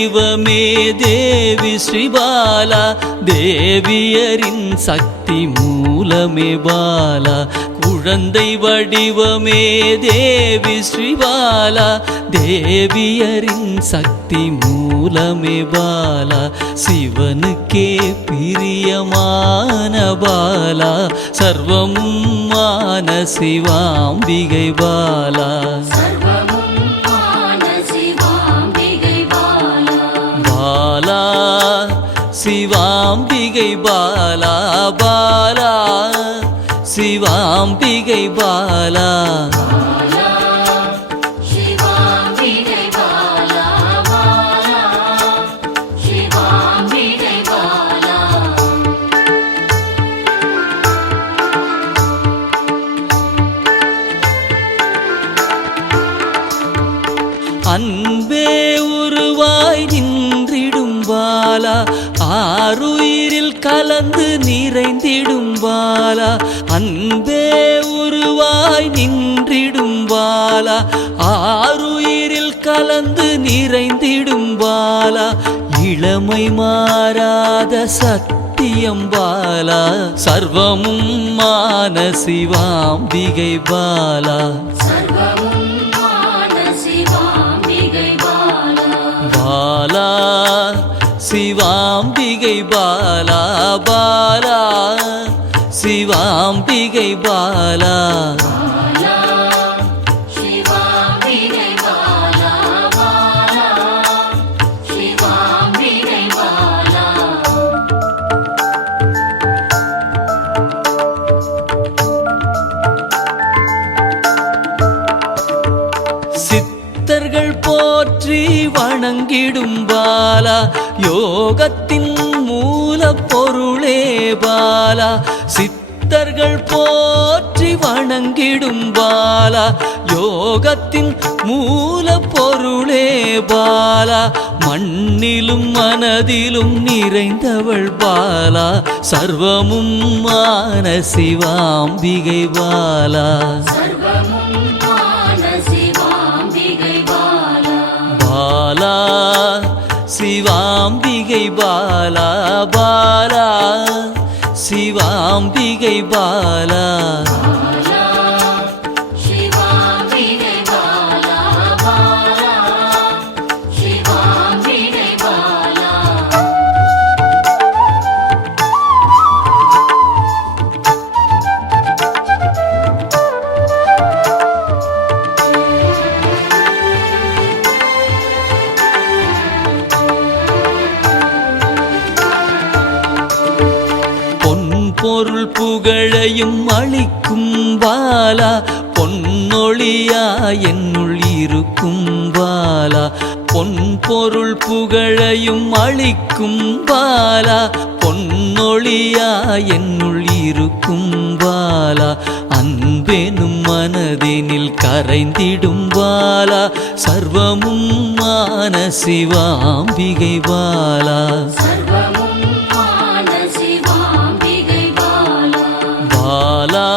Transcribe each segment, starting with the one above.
வடிவமே தேவி ஸ்ரீபாலா, தேவியரின் சக்தி மூலமே பாலா. குழந்தை வடிவமே தேவி ஸ்ரீபாலா, தேவியரின் சக்தி மூலமே பாலா. சிவனுக்கே பிரியமான பாலா, சர்வமும் மான சிவாம்பிகை பாலா. பாலா சிவாம்பிகை பாலா, பாலா சிவாம்பிகை பாலா. அன்பே உருவாய் நின்றிடும் பாலா, ஆருயிரில் கலந்து நிறைந்திடும் பாலா. அன்பே உருவாய் நின்றிடும் பாலா, ஆருயிரில் கலந்து நிறைந்திடும் பாலா. இளமை மாறாத சத்தியம் பாலா, சர்வமும் மான சிவாம்பிகை பாலா. பாலா சிவாம்பிகை பாலா, பாலா சிவாம்பிகை பாலா. சித்தர்கள் போற்றி வணங்கிடும் பாலா, யோகத்தின் மூல பொருளே பாலா. சித்தர்கள் போற்றி வணங்கிடும் பாலா, யோகத்தின் மூல பொருளே பாலா. மண்ணிலும் மனதிலும் நிறைந்தவள் பாலா, சர்வமும் மான சிவாம்பிகை பாலா. பாலா சிவாம்பிகை பாலா, பாலா சிவாம்பிகை பாலா. பொருள் புகழையும் அளிக்கும் பாலா, பொன்னொழியா என்னுள் இருக்கும் பாலா. பொன் பொருள் புகழையும் அளிக்கும் பாலா, பொன்னொழியா என்னுள் இருக்கும் பாலா. அன்பெனும் மனதினில் கரைந்திடும் பாலா, சர்வமும் மான சிவாம்பிகை பாலா. பாலா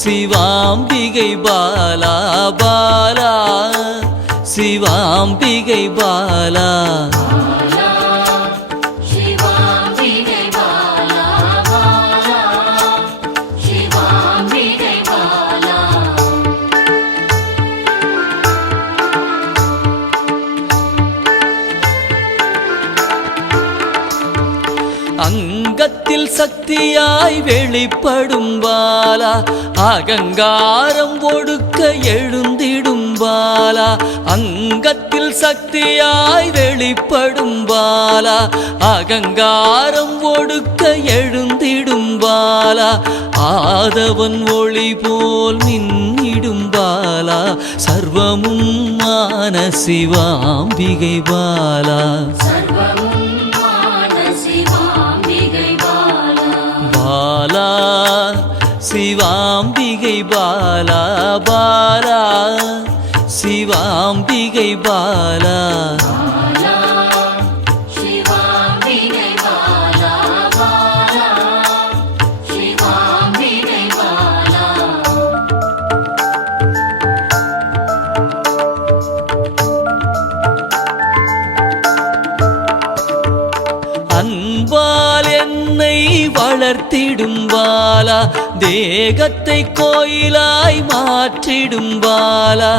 சிவாம்பிகை பாலா, பாலா சிவாம்பிகை பாலா. அங்கத்தில் சக்தியாய் வெளிப்படும் பாலா, அகங்காரம் ஒடுக்க எழுந்திடும் பாலா. அங்கத்தில் சக்தியாய் வெளிப்படும் பாலா, அகங்காரம் ஒடுக்க எழுந்திடும் பாலா. ஆதவன் ஒளி போல் மின்னிடும் பாலா, சர்வமும் மான சிவாம்பிகை பாலா. பாலா சிவாம்பிகை பாலா, பாலா சிவாம்பிகை பாலா. வளர்த்திடும் பாலா தேகத்தை கோயிலாய் மாற்றிடும் பாலா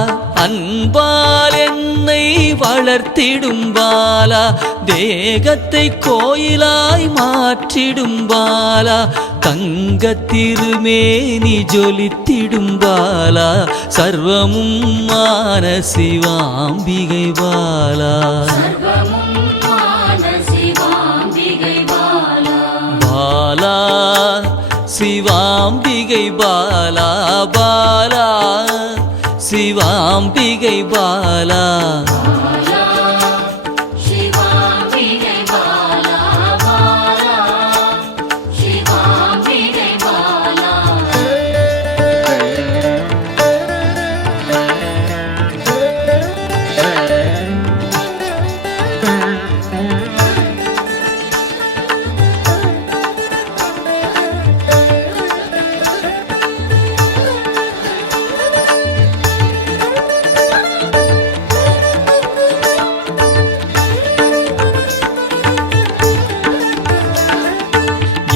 அன்பால் என்னை வளர்த்திடும் பாலா தேகத்தை கோயிலாய் மாற்றிடும் பாலா தங்க திருமேனி ஜொலித்திடும் பாலா சர்வமும் மான சிவாம்பிகை பாலா பாலா சிவாம்பிகை பாலா பாலா சிவாம்பிகை பாலா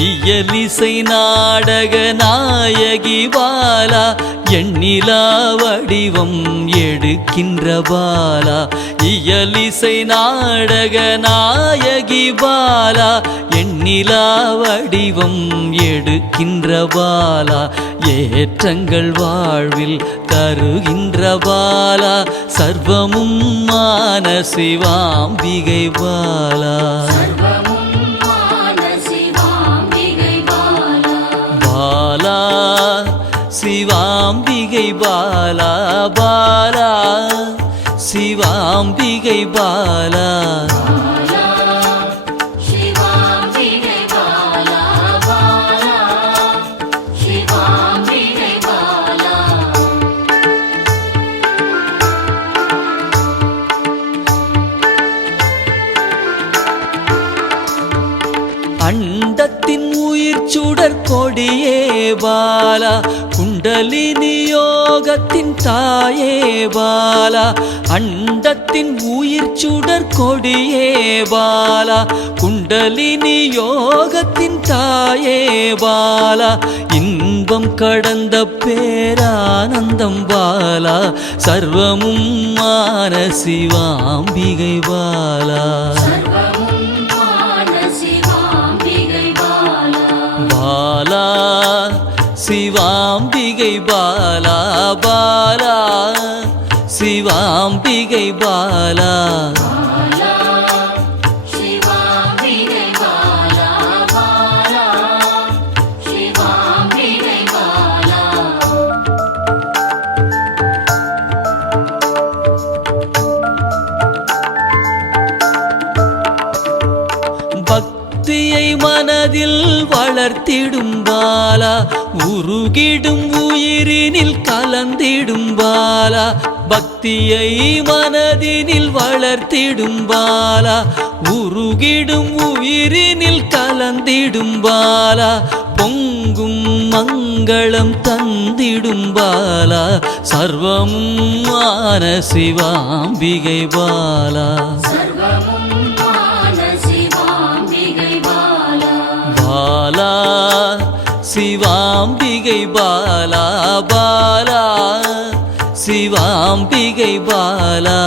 இயலிசை நாடக நாயகி பாலா எண்ணிலா வடிவம் எடுக்கின்ற பாலா இயலிசை நாடக நாயகி பாலா எண்ணிலா வடிவம் எடுக்கின்ற பாலா ஏற்றங்கள் வாழ்வில் தருகின்ற பாலா சர்வமும் மான சிவாம்பிகை பாலா பாலா சிவாம்பிகை பாலா பாலா சிவாம்பிகை பாலா அண்டத்தின் உயிர் சுடர் கொடியே பாலா குண்டலினி யோகத்தின் தாயே பாலா அண்டத்தின் உயிர் சுடர் கொடியே பாலா குண்டலினி யோகத்தின் தாயே பாலா இன்பம் கடந்த பேரானந்தம் பாலா சர்வமும் மான சிவாம்பிகை பாலா பாலா சிவாம்பிகை பாலா பாலா சிவாம்பிகை பாலா பக்தியை மனதில் வளர்த்திடும் பாலா உருகிடும் உயிரினில் கலந்திடும் பாலா பக்தியை மனதினில் வளர்த்திடும் பாலா உருகிடும் உயிரினில் கலந்திடும் பாலா பொங்கும் மங்களம் தந்திடும் பாலா சர்வமும் மான சிவாம்பிகை பாலா பாலா சிவாம்பிகை பாலா பாலா சிவாம்பிகை பாலா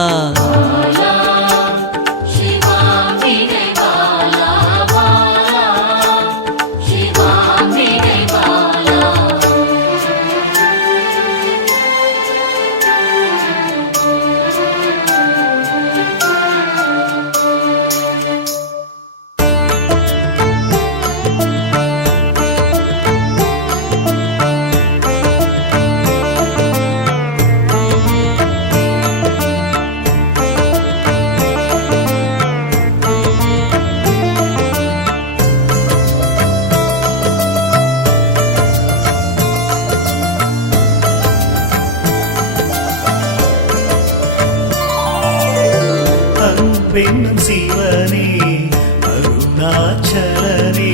அன்பென்னும் சிவனே அருணாச்சலனே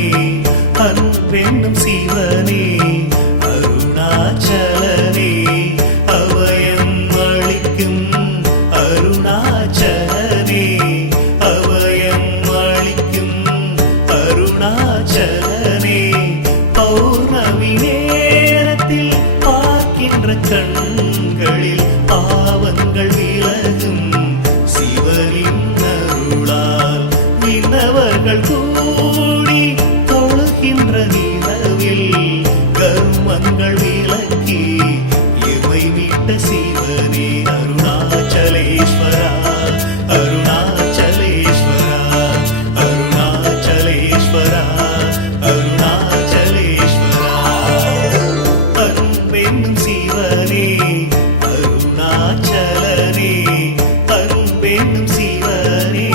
அன்பென்னும் சிவனே அருணாச்சலனே அவயம் அளிக்கும் அருணாச்சலனே அவயம் அளிக்கும் அருணாச்சலனே கண்களில் பாவங்கள் விலகும் சிவனின் அருளால் விண்ணவர்கள் கூடி தொழுகின்ற நிலவில் கர்மங்கள் விலக்கி இவை விட்ட சிவனே அருணாச்சலேஸ்வரா அருணாச்சலேஸ்வரா அருணாச்சலேஸ்வரா அருணாச்சலேஸ்வரா அரும்பெண்ணும் சிவனே அருணாச்சலனே அரும்பெண்ணும் சிவனே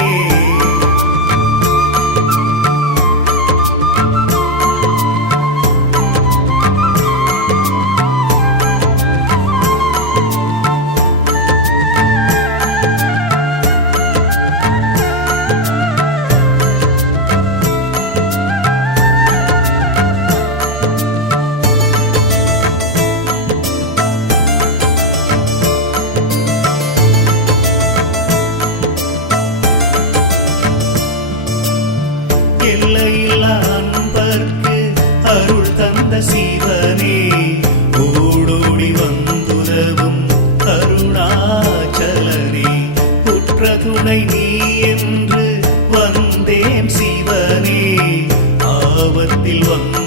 எல்லையில்லா அன்பர்க்கு அருள் தந்த சிவனே ஓடோடி வந்துதவும் அருணாச்சலனே உற்ற துணை நீ என்று வந்தேன் சிவனே ஆபத்தில் வந்து